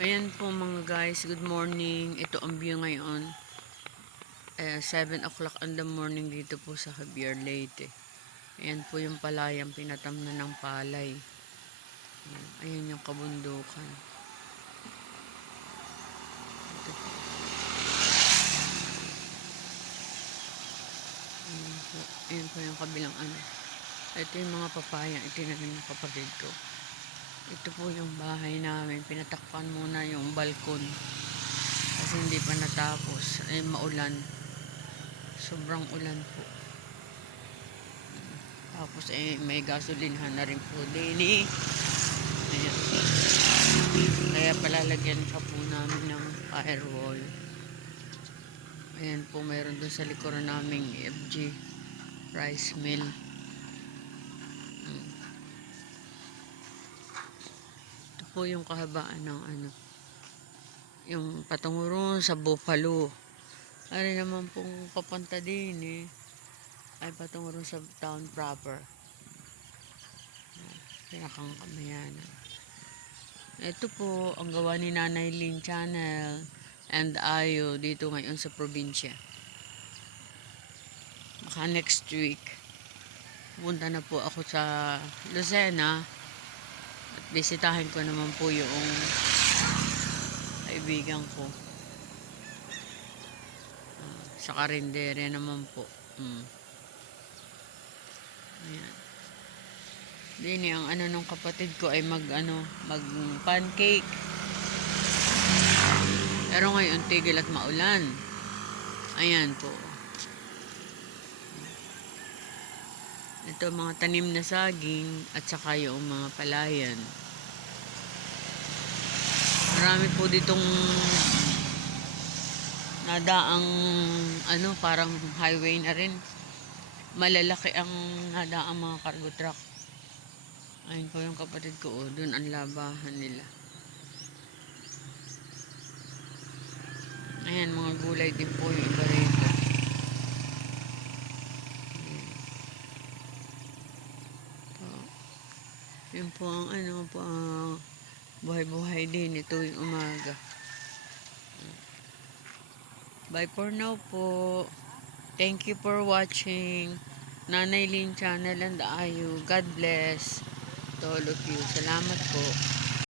Ayan po mga guys, good morning. Ito ang view ngayon. Eh, 7 o'clock in the morning dito po sa Javier Leyte. Ayan po yung palayang pinatamnan ng palay. Ayan, yung kabundukan. Ito po. Ayan po. Ayan po yung kabilang ano. Ito yung mga papaya. Itinanim ng kapatid ko. Ito po yung bahay namin. Pinatakpan muna yung balkon. Kasi hindi pa natapos. Eh, maulan. Sobrang ulan po. Tapos eh, may gasolinhan na rin po din eh. Ayan. Kaya palalagyan pa po namin ng firewall. Ayan po, mayroon dun sa likuran naming FG rice mill. Mm. Ito po yung kahabaan ng ano. Yung patungo ron sa Buffalo. Ano naman pong papunta din eh. Ay patungo ron sa town proper. Pinakang kamayanan. Ito po ang gawa ni Nanay Lynn Channel and Ayo dito ngayon sa probinsya. Baka next week. Punta na po ako sa Lucena at bisitahin ko naman po yung kaibigan ko. Ah, sa karindere naman po. Mm. Ayan. Dini ang ano nung kapatid ko ay mag ano, mag pancake. Pero ngayon tigil at maulan. Ayan po. Ito mga tanim na saging at saka yung mga palayan. Marami po ditong nadaang ano parang highway na rin. Malalaki ang nadaang mga cargo truck. Ayun po yung kapatid ko, oh, doon ang labahan nila. Ayan, mga gulay din po yung iba rito. Ayan. Po. Yun po ang ano po, buhay-buhay din ito yung umaga. Bye for now po. Thank you for watching. Nanay Lin Channel and Ayu. God bless to all of you. Salamat po.